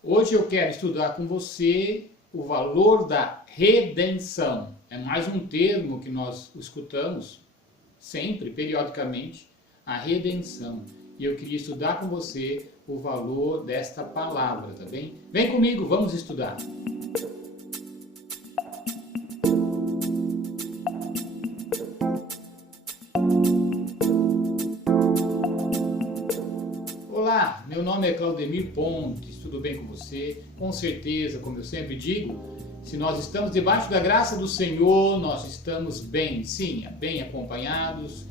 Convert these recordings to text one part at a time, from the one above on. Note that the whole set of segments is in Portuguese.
Hoje eu quero estudar com você o valor da redenção. É mais um termo que nós escutamos sempre, periodicamente, a redenção. E eu queria estudar com você o valor desta palavra, tá bem? Vem comigo, vamos estudar. Olá, meu nome é Claudemir Pontes, tudo bem com você? Com certeza, como eu sempre digo, se nós estamos debaixo da graça do Senhor, nós estamos bem, sim, bem acompanhados,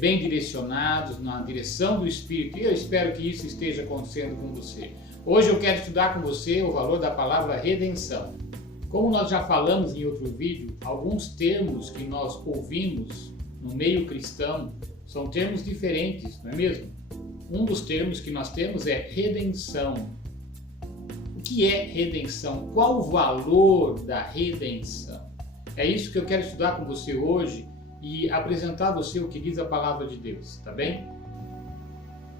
bem direcionados na direção do Espírito, e eu espero que isso esteja acontecendo com você. Hoje eu quero estudar com você o valor da palavra redenção. Como nós já falamos em outro vídeo, alguns termos que nós ouvimos no meio cristão são termos diferentes, não é mesmo? Um dos termos que nós temos é redenção. O que é redenção? Qual o valor da redenção? É isso que eu quero estudar com você hoje e apresentar a você o que diz a palavra de Deus, tá bem?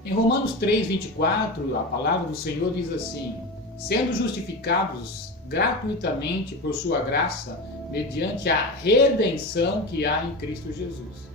Em Romanos 3:24, a palavra do Senhor diz assim: sendo justificados gratuitamente por sua graça, mediante a redenção que há em Cristo Jesus.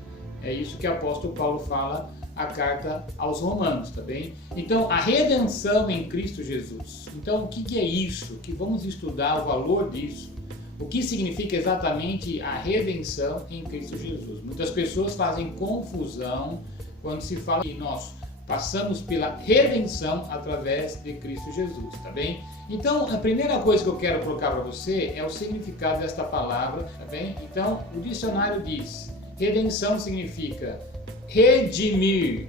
É isso que o apóstolo Paulo fala a carta aos Romanos, tá bem? Então, a redenção em Cristo Jesus. Então, o que é isso? Que vamos estudar o valor disso. O que significa exatamente a redenção em Cristo Jesus? Muitas pessoas fazem confusão quando se fala que nós passamos pela redenção através de Cristo Jesus, tá bem? Então, a primeira coisa que eu quero colocar para você é o significado desta palavra, tá bem? Então, o dicionário diz: redenção significa redimir,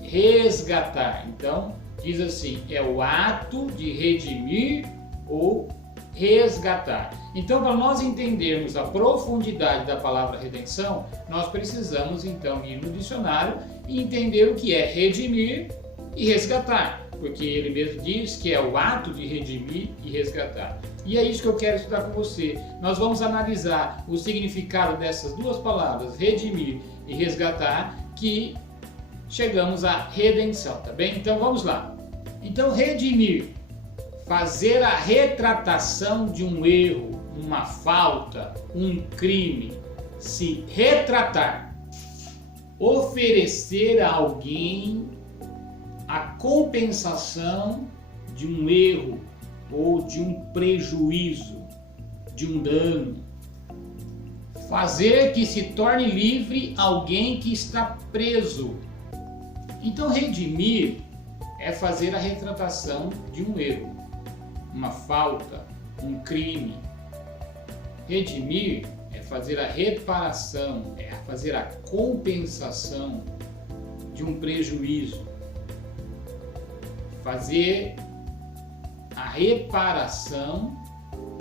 resgatar. Então, diz assim, é o ato de redimir ou resgatar. Então, para nós entendermos a profundidade da palavra redenção, nós precisamos então ir no dicionário e entender o que é redimir e resgatar, porque ele mesmo diz que é o ato de redimir e resgatar. E é isso que eu quero estudar com você. Nós vamos analisar o significado dessas duas palavras, redimir e resgatar, que chegamos à redenção, tá bem? Então vamos lá. Então, redimir, fazer a retratação de um erro, uma falta, um crime, se retratar, oferecer a alguém a compensação de um erro ou de um prejuízo, de um dano. Fazer que se torne livre alguém que está preso. Então, redimir é fazer a retratação de um erro, uma falta, um crime. Redimir é fazer a reparação, é fazer a compensação de um prejuízo. Fazer a reparação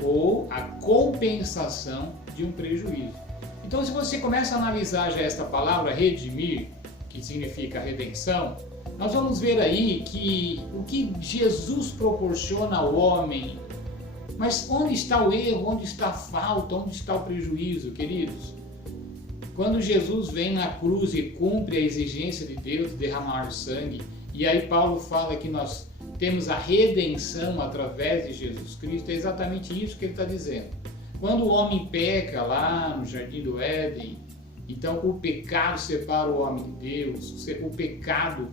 ou a compensação de um prejuízo. Então, se você começa a analisar já esta palavra redimir, que significa redenção, nós vamos ver aí que o que Jesus proporciona ao homem, mas onde está o erro, onde está a falta, onde está o prejuízo, queridos? Quando Jesus vem na cruz e cumpre a exigência de Deus de derramar sangue, e aí Paulo fala que nós temos a redenção através de Jesus Cristo, é exatamente isso que ele está dizendo. Quando o homem peca lá no Jardim do Éden, então o pecado separa o homem de Deus, o pecado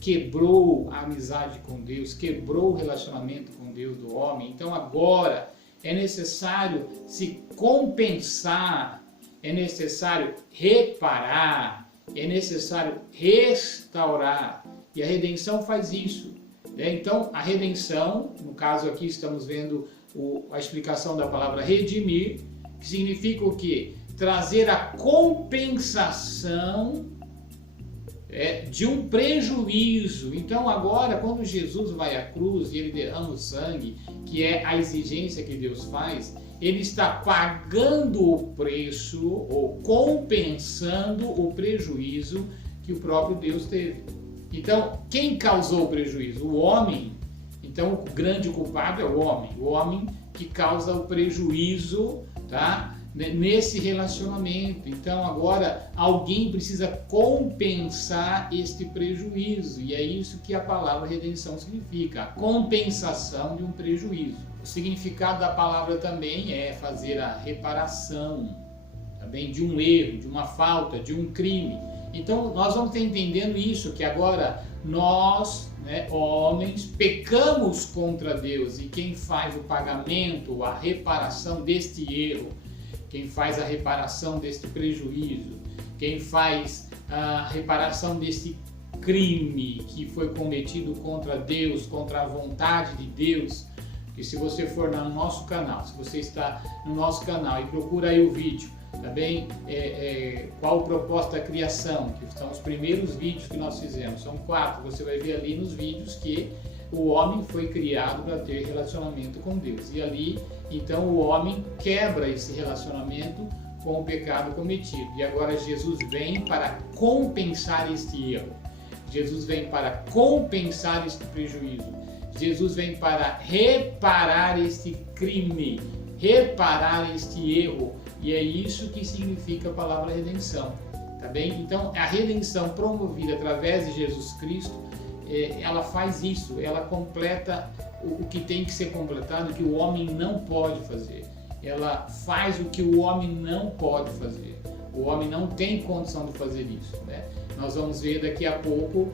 quebrou a amizade com Deus, quebrou o relacionamento com Deus do homem. Então agora é necessário se compensar, é necessário reparar, é necessário restaurar. E a redenção faz isso. Então, a redenção, no caso aqui estamos vendo a explicação da palavra redimir, que significa o quê? Trazer a compensação de um prejuízo. Então, agora, quando Jesus vai à cruz e ele derrama o sangue, que é a exigência que Deus faz, ele está pagando o preço ou compensando o prejuízo que o próprio Deus teve. Então, quem causou o prejuízo? O homem. Então, o grande culpado é o homem que causa o prejuízo, tá? nesse relacionamento. Então agora alguém precisa compensar este prejuízo, e é isso que a palavra redenção significa, a compensação de um prejuízo. O significado da palavra também é fazer a reparação, também de um erro, de uma falta, de um crime. Então nós vamos estar entendendo isso, que agora nós, homens, pecamos contra Deus, e quem faz o pagamento, a reparação deste erro, quem faz a reparação deste prejuízo, quem faz a reparação deste crime que foi cometido contra Deus, contra a vontade de Deus. E se você for no nosso canal, se você está no nosso canal e procura aí o vídeo, tá bem? Qual o propósito da criação, que são os primeiros vídeos que nós fizemos, são 4, você vai ver ali nos vídeos que o homem foi criado para ter relacionamento com Deus, e ali então o homem quebra esse relacionamento com o pecado cometido, e agora Jesus vem para compensar este erro, Jesus vem para compensar este prejuízo, Jesus vem para reparar este crime, reparar este erro, e é isso que significa a palavra redenção, tá bem? Então a redenção promovida através de Jesus Cristo, ela faz isso, ela completa o que tem que ser completado, o que o homem não pode fazer. Ela faz o que o homem não pode fazer. O homem não tem condição de fazer isso, Nós vamos ver daqui a pouco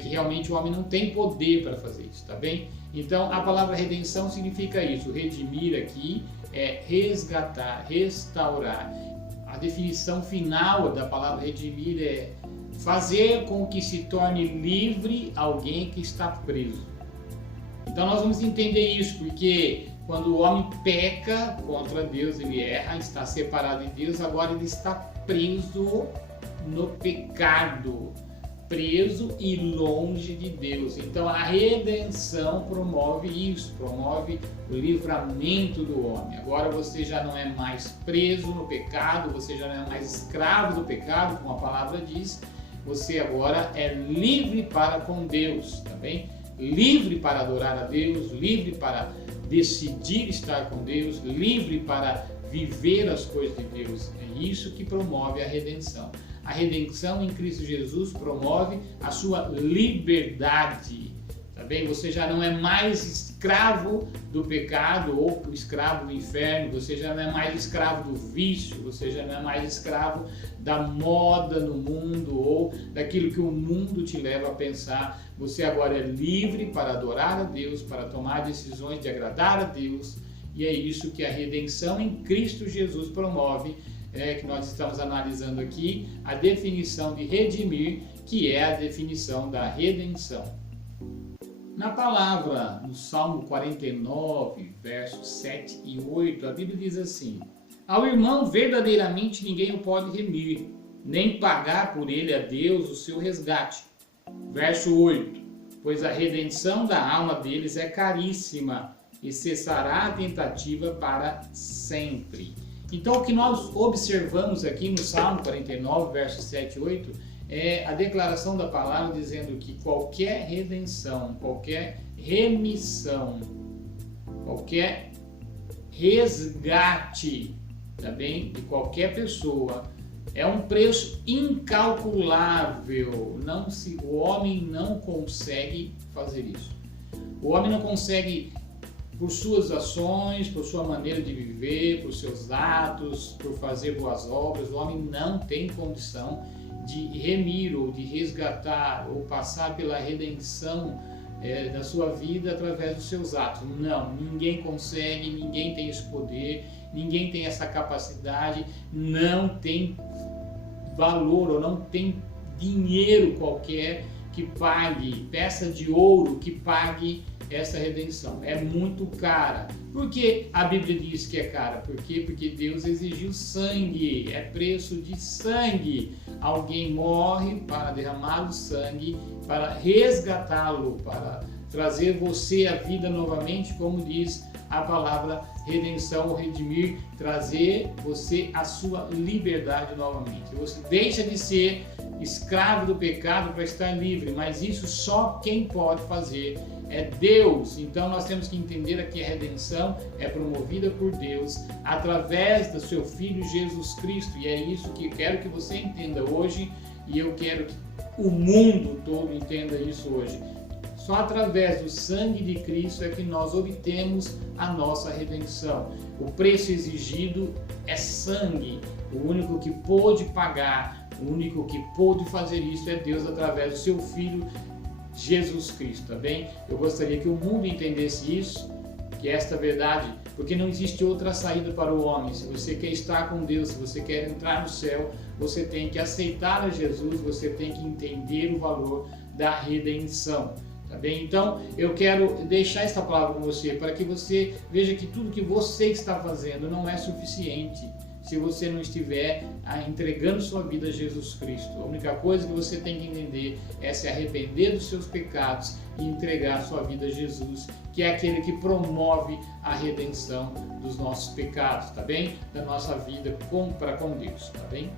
que realmente o homem não tem poder para fazer isso, tá bem? Então a palavra redenção significa isso, redimir aqui é resgatar, restaurar. A definição final da palavra redimir é fazer com que se torne livre alguém que está preso. Então nós vamos entender isso, porque quando o homem peca contra Deus, ele erra, está separado de Deus, agora ele está preso no pecado, preso e longe de Deus. Então a redenção promove isso, promove o livramento do homem. Agora você já não é mais preso no pecado, você já não é mais escravo do pecado, como a palavra diz, você agora é livre para com Deus, tá bem? Livre para adorar a Deus, livre para decidir estar com Deus, livre para viver as coisas de Deus. É isso que promove a redenção. A redenção em Cristo Jesus promove a sua liberdade, tá bem? Você já não é mais escravo do pecado ou escravo do inferno, você já não é mais escravo do vício, você já não é mais escravo da moda no mundo ou daquilo que o mundo te leva a pensar. Você agora é livre para adorar a Deus, para tomar decisões de agradar a Deus, e é isso que a redenção em Cristo Jesus promove, que nós estamos analisando aqui, a definição de redimir, que é a definição da redenção. Na palavra, no Salmo 49, versos 7 e 8, a Bíblia diz assim: ao irmão verdadeiramente ninguém o pode remir, nem pagar por ele a Deus o seu resgate. Verso 8, pois a redenção da alma deles é caríssima, e cessará a tentativa para sempre. Então o que nós observamos aqui no Salmo 49, versos 7 e 8, é a declaração da palavra dizendo que qualquer redenção, qualquer remissão, qualquer resgate, tá bem, de qualquer pessoa, é um preço incalculável. O homem não consegue fazer isso. O homem não consegue, por suas ações, por sua maneira de viver, por seus atos, por fazer boas obras, o homem não tem condição de remir ou de resgatar ou passar pela redenção da sua vida através dos seus atos. Não, ninguém consegue, ninguém tem esse poder, ninguém tem essa capacidade, não tem valor ou não tem dinheiro qualquer que pague, peça de ouro que pague essa redenção. É muito cara. Por que a Bíblia diz que é cara? Por quê? Porque Deus exigiu sangue, é preço de sangue. Alguém morre para derramar o sangue, para resgatá-lo, para trazer você à vida novamente, como diz a palavra redenção ou redimir, trazer você à sua liberdade novamente. Você deixa de ser escravo do pecado para estar livre, mas isso só quem pode fazer é Deus. Então nós temos que entender que a redenção é promovida por Deus através do seu Filho Jesus Cristo. E é isso que quero que você entenda hoje, e eu quero que o mundo todo entenda isso hoje. Só através do sangue de Cristo é que nós obtemos a nossa redenção. O preço exigido é sangue. O único que pôde pagar, o único que pôde fazer isso é Deus através do seu Filho Jesus Cristo, tá bem? Eu gostaria que o mundo entendesse isso, que esta verdade, porque não existe outra saída para o homem. Se você quer estar com Deus, se você quer entrar no céu, você tem que aceitar a Jesus, você tem que entender o valor da redenção. Tá bem? Então, eu quero deixar esta palavra com você para que você veja que tudo que você está fazendo não é suficiente se você não estiver entregando sua vida a Jesus Cristo. A única coisa que você tem que entender é se arrepender dos seus pecados e entregar sua vida a Jesus, que é aquele que promove a redenção dos nossos pecados, tá bem? Da nossa vida para com Deus, tá bem?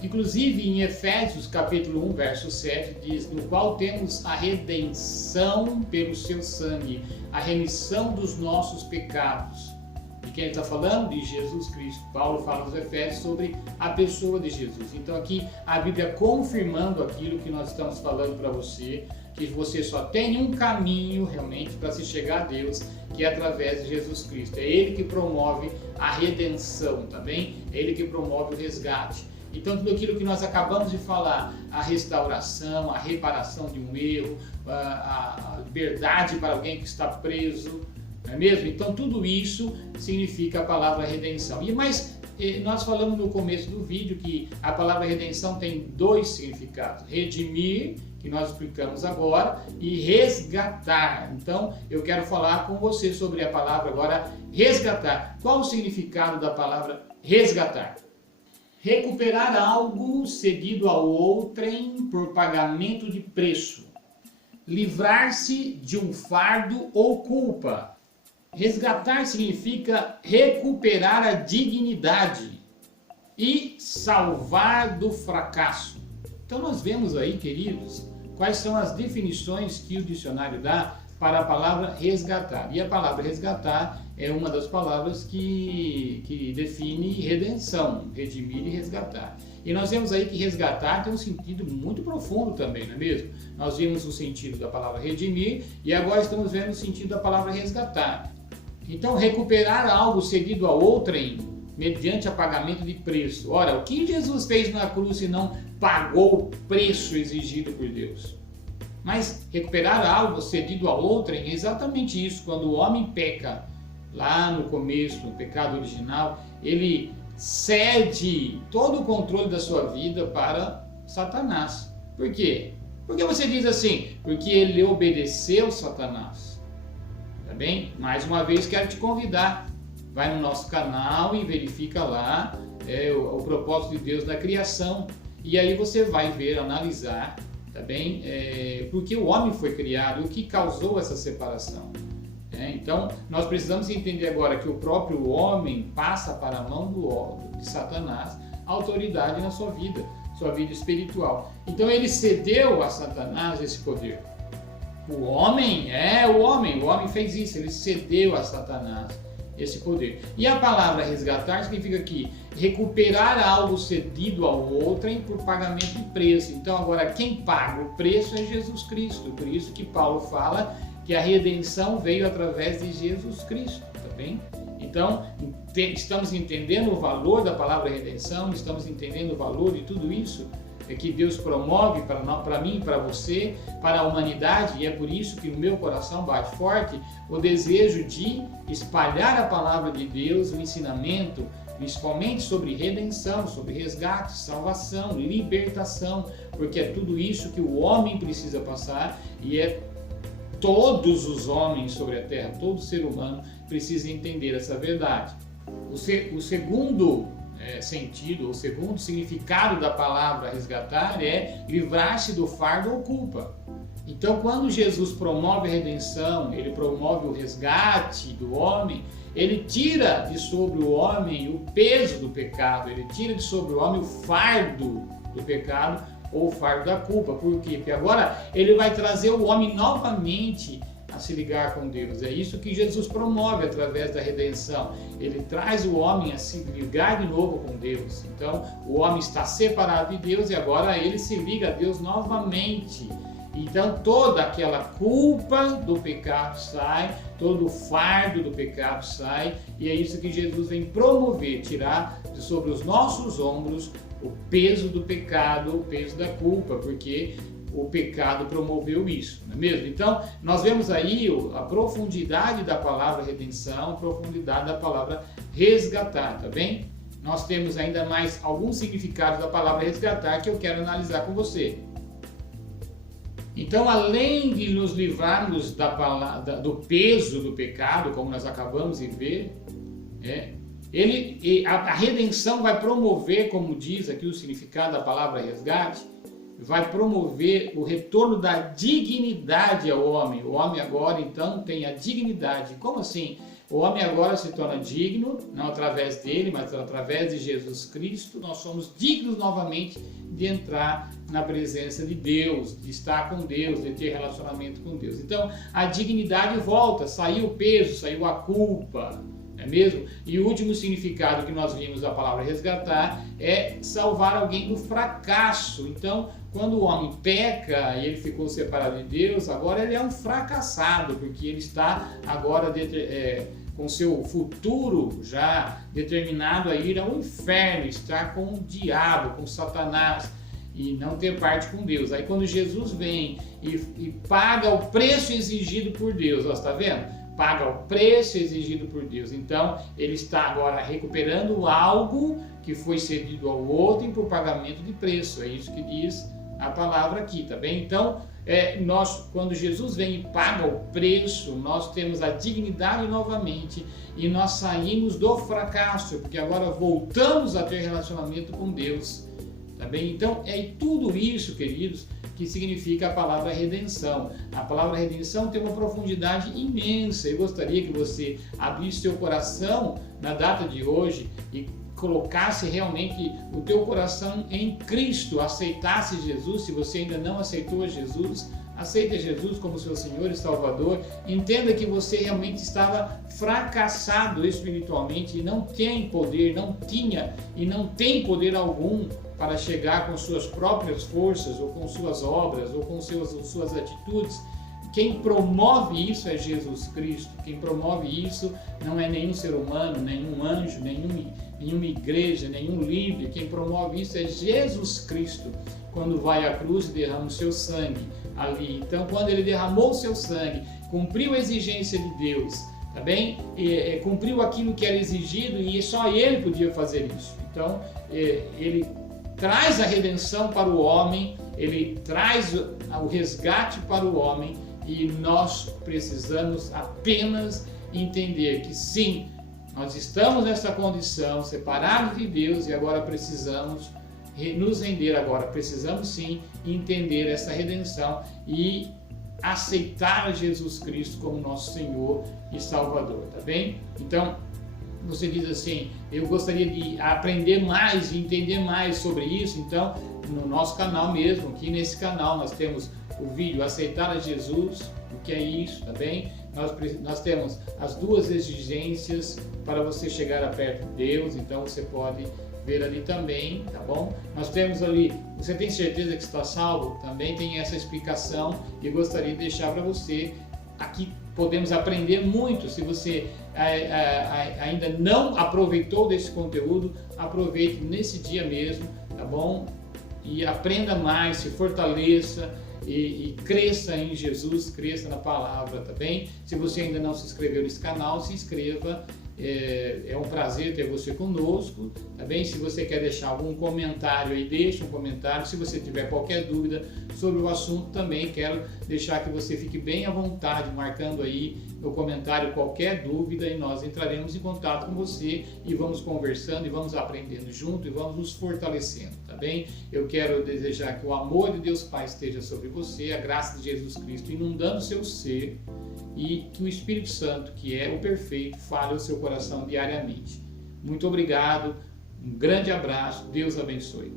Inclusive em Efésios capítulo 1, verso 7, diz: no qual temos a redenção pelo seu sangue, a remissão dos nossos pecados. De quem ele está falando? De Jesus Cristo. Paulo fala aos Efésios sobre a pessoa de Jesus. Então aqui a Bíblia confirmando aquilo que nós estamos falando para você, que você só tem um caminho realmente para se chegar a Deus, que é através de Jesus Cristo. É Ele que promove a redenção, tá bem? É Ele que promove o resgate. Então tudo aquilo que nós acabamos de falar, a restauração, a reparação de um erro, a liberdade para alguém que está preso, não é mesmo? Então tudo isso significa a palavra redenção. Mas nós falamos no começo do vídeo que a palavra redenção tem dois significados: redimir, que nós explicamos agora, e resgatar. Então eu quero falar com você sobre a palavra agora resgatar. Qual o significado da palavra resgatar? Recuperar algo cedido a outrem por pagamento de preço. Livrar-se de um fardo ou culpa. Resgatar significa recuperar a dignidade e salvar do fracasso. Então nós vemos aí, queridos, quais são as definições que o dicionário dá para a palavra resgatar. E a palavra resgatar é uma das palavras que define redenção, redimir e resgatar. E nós vemos aí que resgatar tem um sentido muito profundo também, não é mesmo? Nós vimos o sentido da palavra redimir e agora estamos vendo o sentido da palavra resgatar. Então, recuperar algo cedido a outrem mediante a pagamento de preço. Ora, o que Jesus fez na cruz se não pagou o preço exigido por Deus? Mas recuperar algo cedido a outrem é exatamente isso. Quando o homem peca, lá no começo, no pecado original, ele cede todo o controle da sua vida para Satanás. Por quê? Porque você diz assim, porque ele obedeceu Satanás. Tá bem? Mais uma vez quero te convidar, vai no nosso canal e verifica lá o propósito de Deus na criação. E aí você vai ver, analisar, tá bem? Porque o homem foi criado e o que causou essa separação. Então, nós precisamos entender agora que o próprio homem passa para a mão de Satanás a autoridade na sua vida espiritual. Então, ele cedeu a Satanás esse poder. O homem fez isso, ele cedeu a Satanás esse poder. E a palavra resgatar significa que recuperar algo cedido ao outrem por pagamento de preço. Então, agora, quem paga o preço é Jesus Cristo. Por isso que Paulo fala que a redenção veio através de Jesus Cristo, tá bem? Então, estamos entendendo o valor da palavra redenção, estamos entendendo o valor de tudo isso que Deus promove para mim, para você, para a humanidade, e é por isso que no meu coração bate forte o desejo de espalhar a palavra de Deus, o ensinamento, principalmente sobre redenção, sobre resgate, salvação, libertação, porque é tudo isso que o homem precisa passar e é todos os homens sobre a terra, todo ser humano precisa entender essa verdade. O segundo sentido, o segundo significado da palavra resgatar é livrar-se do fardo ou culpa. Então, quando Jesus promove a redenção, ele promove o resgate do homem, ele tira de sobre o homem o peso do pecado, ele tira de sobre o homem o fardo do pecado ou o fardo da culpa. Por quê? Porque agora ele vai trazer o homem novamente a se ligar com Deus. É isso que Jesus promove através da redenção. Ele traz o homem a se ligar de novo com Deus. Então, o homem está separado de Deus e agora ele se liga a Deus novamente. Então, toda aquela culpa do pecado sai, todo o fardo do pecado sai, e é isso que Jesus vem promover, tirar de sobre os nossos ombros o peso do pecado, o peso da culpa, porque o pecado promoveu isso, não é mesmo? Então, nós vemos aí a profundidade da palavra redenção, a profundidade da palavra resgatar, tá bem? Nós temos ainda mais alguns significados da palavra resgatar que eu quero analisar com você. Então, além de nos livrarmos do peso do pecado, como nós acabamos de ver, a redenção vai promover, como diz aqui o significado da palavra resgate, vai promover o retorno da dignidade ao homem. O homem agora, então, tem a dignidade. Como assim? O homem agora se torna digno, não através dele, mas através de Jesus Cristo. Nós somos dignos novamente de entrar na presença de Deus, de estar com Deus, de ter relacionamento com Deus. Então, a dignidade volta, saiu o peso, saiu a culpa, não é mesmo? E o último significado que nós vimos da palavra resgatar é salvar alguém do fracasso. Então, quando o homem peca e ele ficou separado de Deus, agora ele é um fracassado, porque ele está agora com seu futuro já determinado a ir ao inferno, estar com o diabo, com Satanás, e não ter parte com Deus. Aí quando Jesus vem e paga o preço exigido por Deus, ó, está vendo? Paga o preço exigido por Deus. Então, ele está agora recuperando algo que foi cedido ao outro por pagamento de preço. É isso que diz a palavra aqui, tá bem? Então, quando Jesus vem e paga o preço, nós temos a dignidade novamente e nós saímos do fracasso, porque agora voltamos a ter relacionamento com Deus, tá bem? Então, é tudo isso, queridos, que significa a palavra redenção. A palavra redenção tem uma profundidade imensa. Eu gostaria que você abrisse seu coração na data de hoje e colocasse realmente o teu coração em Cristo, aceitasse Jesus. Se você ainda não aceitou Jesus, aceita Jesus como seu Senhor e Salvador. Entenda que você realmente estava fracassado espiritualmente e não tem poder, não tinha e não tem poder algum para chegar com suas próprias forças ou com suas obras ou com suas atitudes. Quem promove isso é Jesus Cristo. Quem promove isso não é nenhum ser humano, nenhum anjo, nenhuma igreja, nenhum líder. Quem promove isso é Jesus Cristo, quando vai à cruz e derrama o seu sangue ali. Então, quando ele derramou o seu sangue, cumpriu a exigência de Deus, tá bem? Cumpriu aquilo que era exigido e só ele podia fazer isso. Então, ele traz a redenção para o homem, ele traz o resgate para o homem, e nós precisamos apenas entender que sim, nós estamos nessa condição, separados de Deus, e agora precisamos nos render agora. Precisamos sim entender essa redenção e aceitar a Jesus Cristo como nosso Senhor e Salvador, tá bem? Então, você diz assim, eu gostaria de aprender mais e entender mais sobre isso. Então, no nosso canal mesmo, aqui nesse canal, nós temos o vídeo Aceitar a Jesus, o que é isso, tá bem? Nós temos as duas exigências para você chegar a perto de Deus, então você pode ver ali também, tá bom? Nós temos ali, você tem certeza que está salvo? Também tem essa explicação e gostaria de deixar para você. Aqui podemos aprender muito. Se você ainda não aproveitou desse conteúdo, aproveite nesse dia mesmo, tá bom? E aprenda mais, se fortaleça e cresça em Jesus, cresça na palavra, tá bem? Se você ainda não se inscreveu nesse canal, se inscreva. É um prazer ter você conosco, tá bem? Se você quer deixar algum comentário aí, deixa um comentário. Se você tiver qualquer dúvida sobre o assunto, também quero deixar que você fique bem à vontade, marcando aí no comentário qualquer dúvida, e nós entraremos em contato com você e vamos conversando e vamos aprendendo junto e vamos nos fortalecendo, tá bem? Eu quero desejar que o amor de Deus Pai esteja sobre você, a graça de Jesus Cristo inundando o seu ser, e que o Espírito Santo, que é o perfeito, fale ao seu coração diariamente. Muito obrigado, um grande abraço, Deus abençoe.